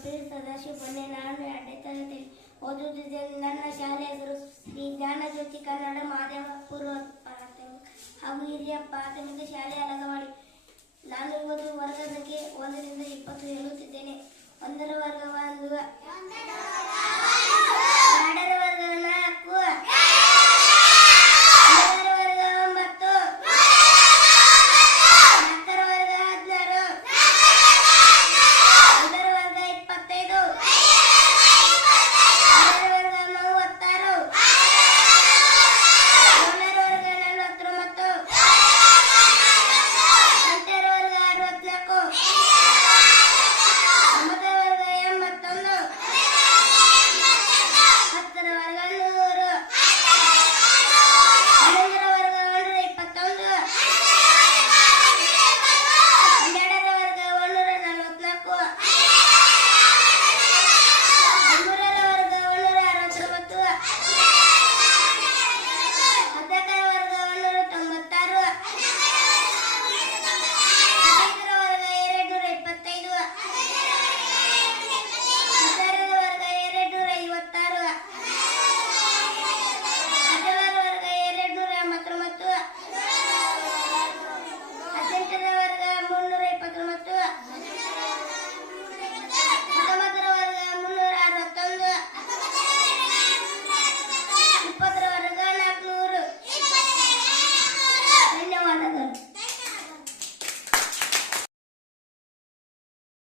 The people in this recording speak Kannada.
ಪ್ರಿಯ ಸದಾಶಿವ ಬನ್ನೆ. ನಾನು 2ನೇ ತರಗತಿ ಓದುತ್ತಿದ್ದೇನೆ. ನನ್ನ ಶಾಲೆಯ ಹೆಸರು ಶ್ರೀ ಜ್ಞಾನಜ್ಯೋತಿ ಕನ್ನಡ ಮಾಧ್ಯಮ ಪೂರ್ವ ಪ್ರಾಥಮಿಕ ಹಾಗೂ ಹಿರಿಯ ಪ್ರಾಥಮಿಕ ಶಾಲೆ ಅಲಗವಾಡಿ. ನಾನು ಇವತ್ತು ವರ್ಗ ಸಂಖ್ಯೆ 1 ರಿಂದ 20 ಹೇಳುತ್ತಿದ್ದೇನೆ. 1ರ ವರ್ಗ